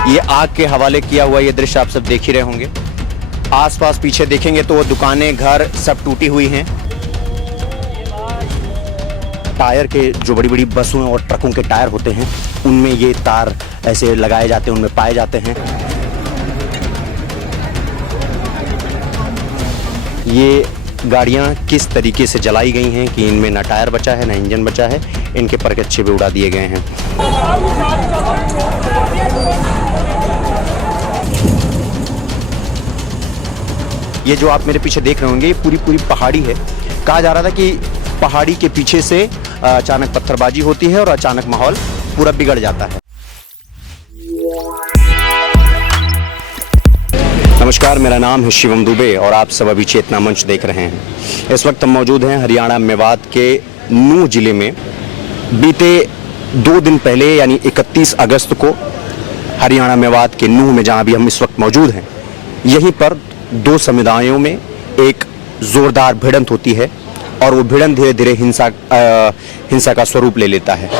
ये आग के हवाले किया हुआ ये दृश्य आप सब देख ही रहे होंगे। आसपास पीछे देखेंगे तो वो दुकानें, घर सब टूटी हुई हैं। टायर के जो बड़ी बड़ी बसों और ट्रकों के टायर होते हैं उनमें ये तार ऐसे लगाए जाते हैं, उनमें पाए जाते हैं। ये गाड़ियां किस तरीके से जलाई गई हैं कि इनमें ना टायर बचा है ना इंजन बचा है, इनके परकच्चे भी उड़ा दिए गए हैं। ये जो आप मेरे पीछे देख रहे होंगे ये पूरी पहाड़ी है। कहा जा रहा था कि पहाड़ी के पीछे से अचानक पत्थरबाजी होती है और अचानक माहौल पूरा बिगड़ जाता है। नमस्कार, मेरा नाम है शिवम दुबे और आप सब अभी चेतना मंच देख रहे हैं। इस वक्त हम मौजूद हैं हरियाणा मेवात के नूह जिले में। बीते 2 दिन पहले यानी 31 अगस्त को हरियाणा मेवात के नूह में जहां भी हम इस वक्त मौजूद हैं, यहीं पर 2 समुदायों में एक जोरदार भिड़ंत होती है और वो भिड़ंत धीरे धीरे हिंसा का स्वरूप ले लेता है।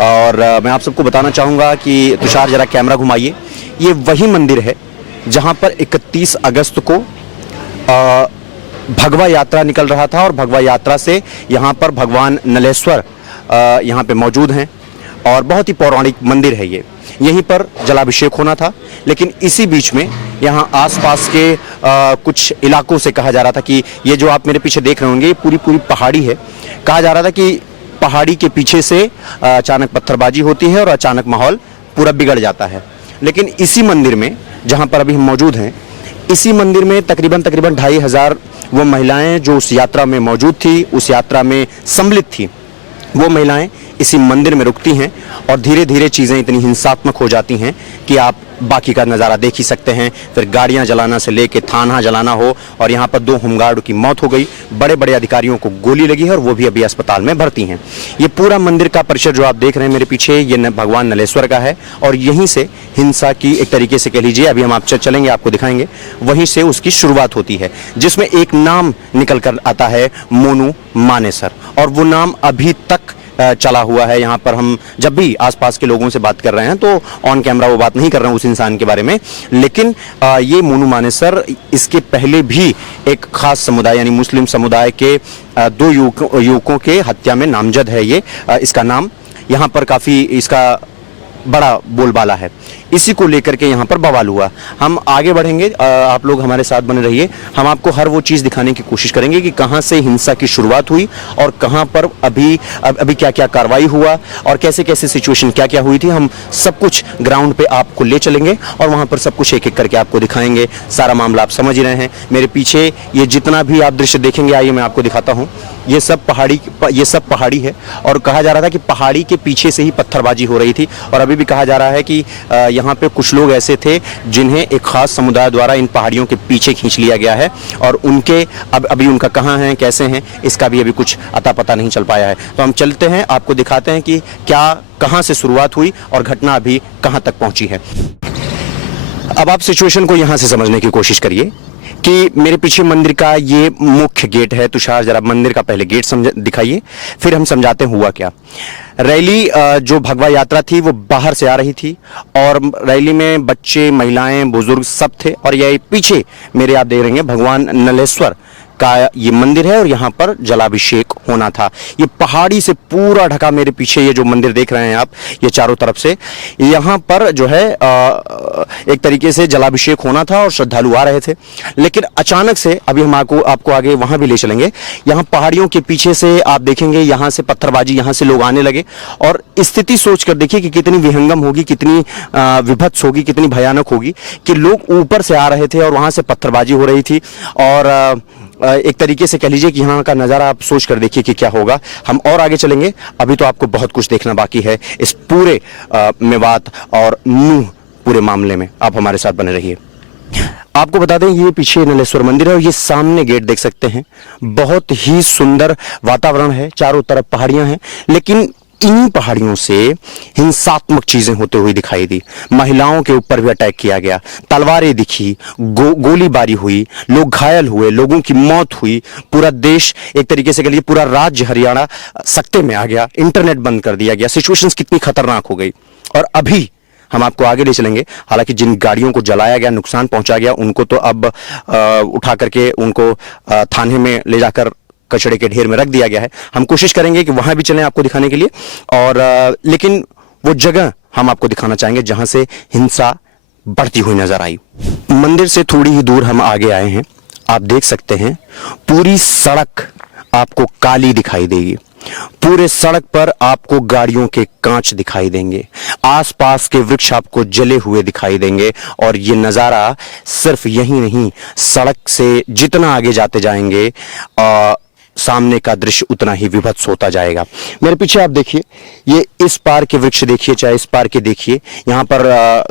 और मैं आप सबको बताना चाहूँगा कि तुषार जरा कैमरा घुमाइए। ये वही मंदिर है जहाँ पर 31 अगस्त को भगवा यात्रा निकल रहा था और भगवा यात्रा से यहाँ पर भगवान नलेश्वर यहाँ पे मौजूद हैं और बहुत ही पौराणिक मंदिर है ये। यहीं पर जलाभिषेक होना था, लेकिन इसी बीच में यहाँ आसपास के कुछ इलाकों से कहा जा रहा था कि ये जो आप मेरे पीछे देख रहे होंगे ये पूरी पहाड़ी है। कहा जा रहा था कि पहाड़ी के पीछे से अचानक पत्थरबाजी होती है और अचानक माहौल पूरा बिगड़ जाता है। लेकिन इसी मंदिर में जहाँ पर अभी हम मौजूद हैं, इसी मंदिर में तकरीबन 2500 वो महिलाएं जो उस यात्रा में मौजूद थी, उस यात्रा में सम्मिलित थी, वो महिलाएं इसी मंदिर में रुकती हैं और धीरे धीरे चीज़ें इतनी हिंसात्मक हो जाती हैं कि आप बाकी का नज़ारा देख ही सकते हैं। फिर गाड़ियां जलाना से लेके थाना जलाना हो, और यहाँ पर 2 होमगार्ड की मौत हो गई। बड़े बड़े अधिकारियों को गोली लगी है और वो भी अभी अस्पताल में भर्ती हैं। ये पूरा मंदिर का परिसर जो आप देख रहे हैं मेरे पीछे, ये भगवान नलेश्वर का है और यहीं से हिंसा की एक तरीके से कह लीजिए, अभी हम आप चलेंगे आपको दिखाएंगे, वहीं से उसकी शुरुआत होती है, जिसमें एक नाम निकल कर आता है मोनू मानेसर, और वो नाम अभी तक चला हुआ है। यहाँ पर हम जब भी आसपास के लोगों से बात कर रहे हैं तो ऑन कैमरा वो बात नहीं कर रहे हैं उस इंसान के बारे में, लेकिन ये मोनू मानेसर इसके पहले भी एक खास समुदाय यानी मुस्लिम समुदाय के 2 युवकों के हत्या में नामजद है। ये इसका नाम यहाँ पर काफ़ी इसका बड़ा बोलबाला है। इसी को लेकर के यहाँ पर बवाल हुआ। हम आगे बढ़ेंगे, आप लोग हमारे साथ बने रहिए। हम आपको हर वो चीज़ दिखाने की कोशिश करेंगे कि कहाँ से हिंसा की शुरुआत हुई और कहाँ पर अभी क्या क्या कार्रवाई हुआ और कैसे कैसे सिचुएशन क्या क्या हुई थी। हम सब कुछ ग्राउंड पे आपको ले चलेंगे और वहाँ पर सब कुछ एक एक करके आपको दिखाएंगे। सारा मामला आप समझ ही रहे हैं। मेरे पीछे ये जितना भी आप दृश्य देखेंगे, आइए मैं आपको दिखाता हूँ। ये सब पहाड़ी है और कहा जा रहा था कि पहाड़ी के पीछे से ही पत्थरबाजी हो रही थी। और अभी भी कहा जा रहा है कि यहाँ पे कुछ लोग ऐसे थे जिन्हें एक खास समुदाय द्वारा इन पहाड़ियों के पीछे खींच लिया गया है और उनके अभी उनका कहाँ हैं, कैसे हैं, इसका भी अभी कुछ अता पता नहीं चल पाया है। तो हम चलते हैं, आपको दिखाते हैं कि क्या कहाँ से शुरुआत हुई और घटना अभी कहाँ तक पहुँची है। अब आप सिचुएशन को यहाँ से समझने की कोशिश करिए कि मेरे पीछे मंदिर का ये मुख्य गेट है। तुषार जरा मंदिर का पहले गेट दिखाइए, फिर हम समझाते हैं हुआ क्या। रैली जो भगवा यात्रा थी वो बाहर से आ रही थी और रैली में बच्चे, महिलाएं, बुजुर्ग सब थे। और ये पीछे मेरे आप देख रहे हैं भगवान नलेश्वर का ये मंदिर है और यहाँ पर जलाभिषेक होना था। ये पहाड़ी से पूरा ढका, मेरे पीछे ये जो मंदिर देख रहे हैं आप, ये चारों तरफ से यहाँ पर जो है एक तरीके से जलाभिषेक होना था और श्रद्धालु आ रहे थे। लेकिन अचानक से अभी हम आपको आगे वहाँ भी ले चलेंगे। यहाँ पहाड़ियों के पीछे से आप देखेंगे यहाँ से पत्थरबाजी, यहाँ से लोग आने लगे और स्थिति सोच कर देखिए कि कितनी विहंगम होगी, कितनी विभत्स होगी, कितनी भयानक होगी कि लोग ऊपर से आ रहे थे और वहाँ से पत्थरबाजी हो रही थी। और एक तरीके से कह लीजिए कि यहाँ का नज़ारा आप सोच कर देखिए कि क्या होगा। हम और आगे चलेंगे, अभी तो आपको बहुत कुछ देखना बाकी है इस पूरे मेवात और नूह पूरे मामले में। आप हमारे साथ बने रहिए। आपको बता दें ये पीछे नलेश्वर मंदिर है और ये सामने गेट देख सकते हैं। बहुत ही सुंदर वातावरण है, चारों तरफ पहाड़ियां हैं, लेकिन इन्हीं पहाड़ियों से हिंसात्मक चीजें होते हुए दिखाई दी। महिलाओं के ऊपर भी अटैक किया गया, तलवारें दिखी, गोलीबारी हुई, लोग घायल हुए, लोगों की मौत हुई। पूरा देश एक तरीके से कह लीजिए पूरा राज्य हरियाणा सकते में आ गया, इंटरनेट बंद कर दिया गया। सिचुएशंस कितनी खतरनाक हो गई। और अभी हम आपको आगे ले चलेंगे। हालांकि जिन गाड़ियों को जलाया गया, नुकसान पहुंचा गया, उनको तो अब उठा करके उनको थाने में ले जाकर कचड़े के ढेर में रख दिया गया है। हम कोशिश करेंगे कि वहां भी चलें आपको दिखाने के लिए, और लेकिन वो जगह हम आपको दिखाना चाहेंगे जहां से हिंसा बढ़ती हुई नजर आई। मंदिर से थोड़ी ही दूर हम आगे आए हैं। आप देख सकते हैं पूरी सड़क आपको काली दिखाई देगी। पूरे सड़क पर आपको गाड़ियों के कांच दिखाई देंगे, आसपास के वृक्ष आपको जले हुए दिखाई देंगे। और ये नजारा सिर्फ यही नहीं, सड़क से जितना आगे जाते जाएंगे सामने का दृश्य उतना ही विभत्स होता जाएगा। मेरे पीछे आप देखिए, ये इस पार के वृक्ष देखिए, चाहे इस पार के देखिए, यहाँ पर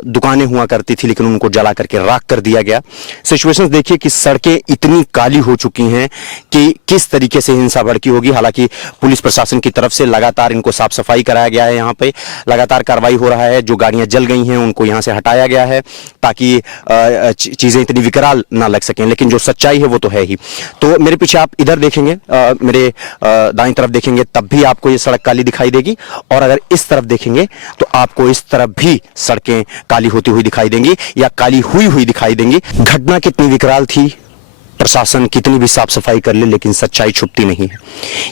दुकानें हुआ करती थी लेकिन उनको जला करके राख कर दिया गया। सिचुएशंस देखिए कि सड़कें इतनी काली हो चुकी हैं कि किस तरीके से हिंसा भड़की होगी। हालांकि पुलिस प्रशासन की तरफ से लगातार इनको साफ सफाई कराया गया है, यहाँ पे लगातार कार्रवाई हो रहा है। जो गाड़ियां जल गई हैं उनको यहाँ से हटाया गया है ताकि चीजें इतनी विकराल ना लग सकें, लेकिन जो सच्चाई है वो तो है ही। तो मेरे पीछे आप इधर देखेंगे, मेरे दाईं तरफ देखेंगे तब भी आपको ये सड़क काली दिखाई देगी, और अगर इस तरफ देखेंगे तो आपको इस तरफ भी सड़कें काली होती हुई दिखाई देंगी या काली हुई दिखाई देंगी। घटना कितनी विकराल थी, प्रशासन कितनी भी साफ सफाई कर ले लेकिन सच्चाई छुपती नहीं है।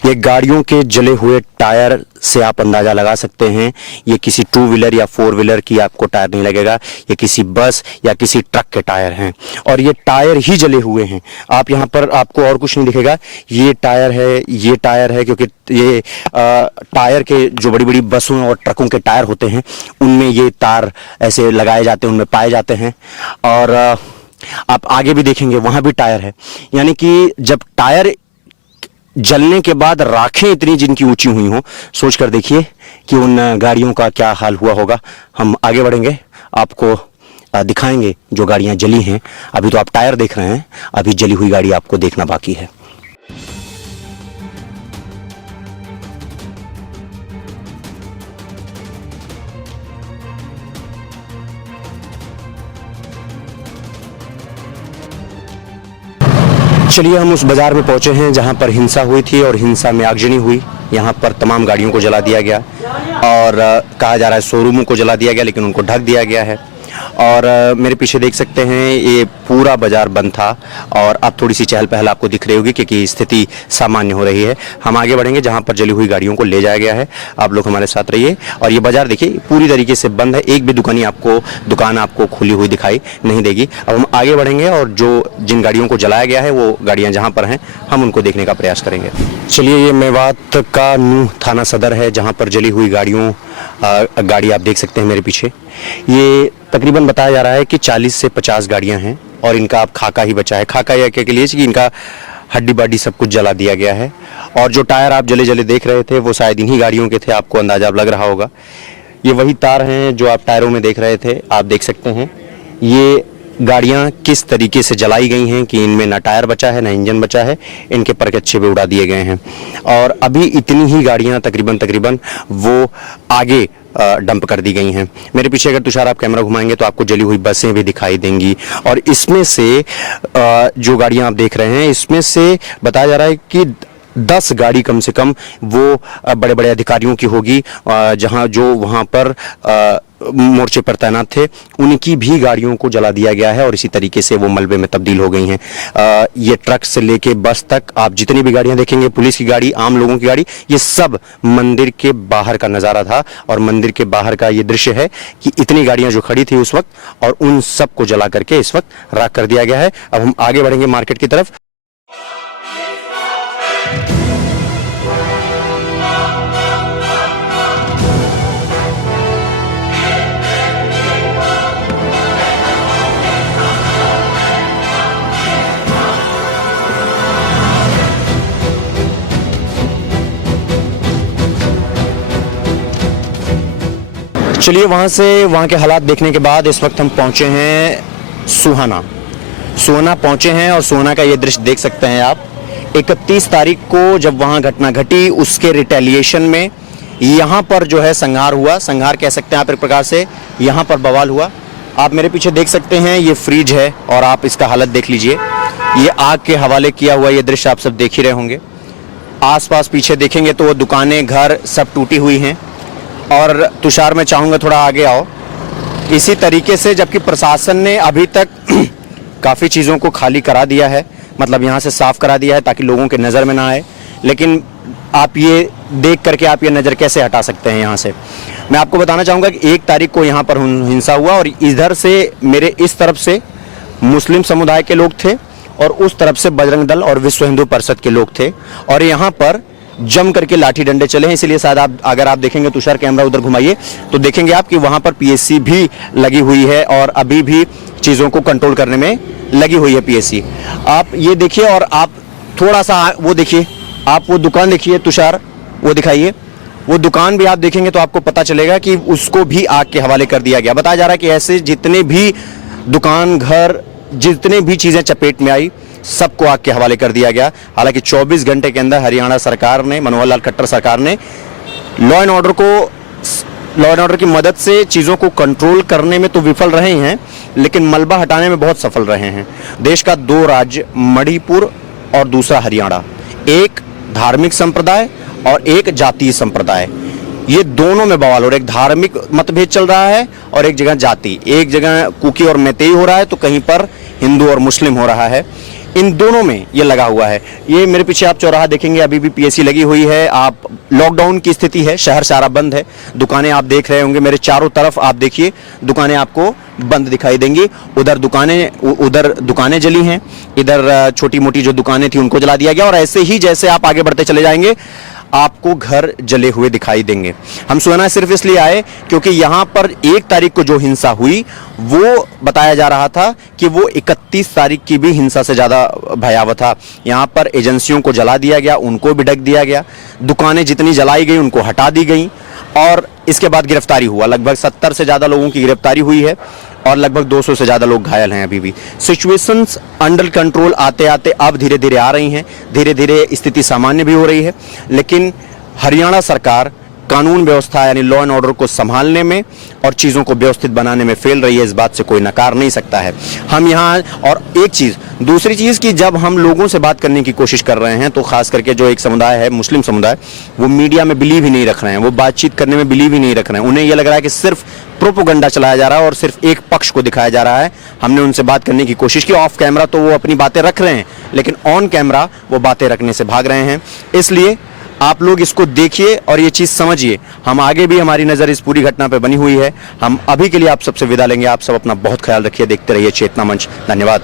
ये गाड़ियों के जले हुए टायर से आप अंदाजा लगा सकते हैं, ये किसी 2 व्हीलर या 4 व्हीलर की आपको टायर नहीं लगेगा, ये किसी बस या किसी ट्रक के टायर हैं, और ये टायर ही जले हुए हैं। आप यहाँ पर आपको और कुछ नहीं दिखेगा, ये टायर है, ये टायर है, क्योंकि ये टायर के जो बड़ी बड़ी बसों और ट्रकों के टायर होते हैं उनमें ये तार ऐसे लगाए जाते हैं, उनमें पाए जाते हैं। और आप आगे भी देखेंगे वहां भी टायर है, यानी कि जब टायर जलने के बाद राखें इतनी जिनकी ऊंची हुई हो, सोचकर देखिए कि उन गाड़ियों का क्या हाल हुआ होगा। हम आगे बढ़ेंगे, आपको दिखाएंगे जो गाड़ियां जली हैं। अभी तो आप टायर देख रहे हैं, अभी जली हुई गाड़ी आपको देखना बाकी है। चलिए, हम उस बाजार में पहुंचे हैं जहां पर हिंसा हुई थी और हिंसा में आगजनी हुई। यहां पर तमाम गाड़ियों को जला दिया गया और कहा जा रहा है शोरूमों को जला दिया गया, लेकिन उनको ढक दिया गया है। और मेरे पीछे देख सकते हैं ये पूरा बाजार बंद था, और अब थोड़ी सी चहल पहल आपको दिख रही होगी क्योंकि स्थिति सामान्य हो रही है। हम आगे बढ़ेंगे जहां पर जली हुई गाड़ियों को ले जाया गया है। आप लोग हमारे साथ रहिए। और ये बाजार देखिए पूरी तरीके से बंद है, एक भी दुकान आपको खुली हुई दिखाई नहीं देगी। अब हम आगे बढ़ेंगे और जिन गाड़ियों को जलाया गया है वो गाड़ियाँ जहाँ पर हैं हम उनको देखने का प्रयास करेंगे। चलिए, ये मेवात का नूह थाना सदर है जहाँ पर जली हुई गाड़ी आप देख सकते हैं मेरे पीछे। ये तकरीबन बताया जा रहा है कि 40 से 50 गाड़ियां हैं और इनका अब खाका ही बचा है। खाका या क्या के लिए कि इनका हड्डी बाडी सब कुछ जला दिया गया है। और जो टायर आप जले जले देख रहे थे वो शायद इन्हीं गाड़ियों के थे, आपको अंदाजा अब लग रहा होगा। ये वही तार हैं जो आप टायरों में देख रहे थे। आप देख सकते हैं ये गाड़ियां किस तरीके से जलाई गई हैं कि इनमें ना टायर बचा है ना इंजन बचा है, इनके परकच्चे भी उड़ा दिए गए हैं। और अभी इतनी ही गाड़ियां तकरीबन वो आगे डंप कर दी गई हैं। मेरे पीछे अगर तुषार आप कैमरा घुमाएंगे तो आपको जली हुई बसें भी दिखाई देंगी। और इसमें से जो गाड़ियां आप देख रहे हैं इसमें से बताया जा रहा है कि 10 गाड़ी कम से कम वो बड़े बड़े अधिकारियों की होगी, जो वहां पर मोर्चे पर तैनात थे, उनकी भी गाड़ियों को जला दिया गया है और इसी तरीके से वो मलबे में तब्दील हो गई हैं। ये ट्रक से लेके बस तक आप जितनी भी गाड़ियां देखेंगे, पुलिस की गाड़ी, आम लोगों की गाड़ी, ये सब मंदिर के बाहर का नज़ारा था। और मंदिर के बाहर का ये दृश्य है कि इतनी गाड़ियां जो खड़ी थी उस वक्त, और उन सब को जला करके इस वक्त राख कर दिया गया है। अब हम आगे बढ़ेंगे मार्केट की तरफ। चलिए, वहाँ के हालात देखने के बाद इस वक्त हम पहुँचे हैं सुहाना पहुँचे हैं। और सुहाना का ये दृश्य देख सकते हैं आप। 31 तारीख को जब वहाँ घटना घटी, उसके रिटेलिएशन में यहाँ पर जो है संहार हुआ, संहार कह सकते हैं आप एक प्रकार से। यहाँ पर बवाल हुआ। आप मेरे पीछे देख सकते हैं ये फ्रिज है और आप इसका हालत देख लीजिए। ये आग के हवाले किया हुआ ये दृश्य आप सब देख ही रहे होंगे। आसपास पीछे देखेंगे तो वो दुकानें, घर सब टूटी हुई हैं। और तुषार, मैं चाहूँगा थोड़ा आगे आओ। इसी तरीके से, जबकि प्रशासन ने अभी तक काफ़ी चीज़ों को खाली करा दिया है, मतलब यहाँ से साफ करा दिया है ताकि लोगों के नज़र में ना आए, लेकिन आप ये देख करके आप ये नज़र कैसे हटा सकते हैं यहाँ से। मैं आपको बताना चाहूँगा कि 1 तारीख को यहाँ पर हिंसा हुआ और इधर से मेरे इस तरफ से मुस्लिम समुदाय के लोग थे और उस तरफ से बजरंग दल और विश्व हिंदू परिषद के लोग थे और यहाँ पर जम करके लाठी डंडे चले हैं। इसलिए शायद आप अगर आप देखेंगे तुषार कैमरा उधर घुमाइए तो देखेंगे आप कि वहाँ पर पीएससी भी लगी हुई है और अभी भी चीज़ों को कंट्रोल करने में लगी हुई है पीएससी। आप ये देखिए और आप थोड़ा सा वो देखिए, आप वो दुकान देखिए तुषार, वो दिखाइए, वो दुकान भी आप देखेंगे तो आपको पता चलेगा कि उसको भी आग के हवाले कर दिया गया। बताया जा रहा है कि ऐसे जितने भी दुकान, घर, जितने भी चीज़ें चपेट में आई सबको आग के हवाले कर दिया गया। हालांकि 24 घंटे के अंदर हरियाणा सरकार ने, मनोहर लाल खट्टर सरकार ने लॉ एंड ऑर्डर की मदद से चीज़ों को कंट्रोल करने में तो विफल रहे हैं, लेकिन मलबा हटाने में बहुत सफल रहे हैं। देश का 2 राज्य, मणिपुर और दूसरा हरियाणा, एक धार्मिक संप्रदाय और एक जातीय संप्रदाय, ये दोनों में बवाल हो रहा है। एक धार्मिक मतभेद चल रहा है और एक जगह जाति, एक जगह कुकी और मैतेई हो रहा है तो कहीं पर हिंदू और मुस्लिम हो रहा है। इन दोनों में ये लगा हुआ है। ये मेरे पीछे आप चौराहा देखेंगे, अभी भी पीएससी लगी हुई है। आप लॉकडाउन की स्थिति है, शहर सारा बंद है। दुकानें आप देख रहे होंगे, मेरे चारों तरफ आप देखिए दुकानें आपको बंद दिखाई देंगी। उधर दुकानें जली हैं, इधर छोटी मोटी जो दुकानें थी उनको जला दिया गया और ऐसे ही जैसे आप आगे बढ़ते चले जाएंगे आपको घर जले हुए दिखाई देंगे। हम सुना सिर्फ इसलिए आए क्योंकि यहाँ पर 1 तारीख को जो हिंसा हुई वो बताया जा रहा था कि वो 31 तारीख की भी हिंसा से ज़्यादा भयावह था। यहाँ पर एजेंसियों को जला दिया गया, उनको भी ढक दिया गया, दुकानें जितनी जलाई गई उनको हटा दी गई और इसके बाद गिरफ्तारी हुआ। लगभग 70 से ज़्यादा लोगों की गिरफ्तारी हुई है और लगभग 200 से ज़्यादा लोग घायल हैं। अभी भी सिचुएशंस अंडर कंट्रोल आते आते अब धीरे धीरे आ रही हैं, धीरे धीरे स्थिति सामान्य भी हो रही है, लेकिन हरियाणा सरकार कानून व्यवस्था यानी लॉ एंड ऑर्डर को संभालने में और चीज़ों को व्यवस्थित बनाने में फेल रही है। इस बात से कोई नकार नहीं सकता है। हम यहाँ और एक चीज़, दूसरी चीज़ कि जब हम लोगों से बात करने की कोशिश कर रहे हैं तो खास करके जो एक समुदाय है, मुस्लिम समुदाय, वो मीडिया में बिलीव ही नहीं रख रहे हैं, वो बातचीत करने में बिलीव ही नहीं रख रहे हैं। उन्हें यह लग रहा है कि सिर्फ प्रोपोगंडा चलाया जा रहा है और सिर्फ एक पक्ष को दिखाया जा रहा है। हमने उनसे बात करने की कोशिश की, ऑफ कैमरा तो वो अपनी बातें रख रहे हैं, लेकिन ऑन कैमरा वो बातें रखने से भाग रहे हैं। इसलिए आप लोग इसको देखिए और ये चीज़ समझिए। हम आगे भी, हमारी नज़र इस पूरी घटना पे बनी हुई है। हम अभी के लिए आप सबसे विदा लेंगे। आप सब अपना बहुत ख्याल रखिए, देखते रहिए चेतना मंच। धन्यवाद।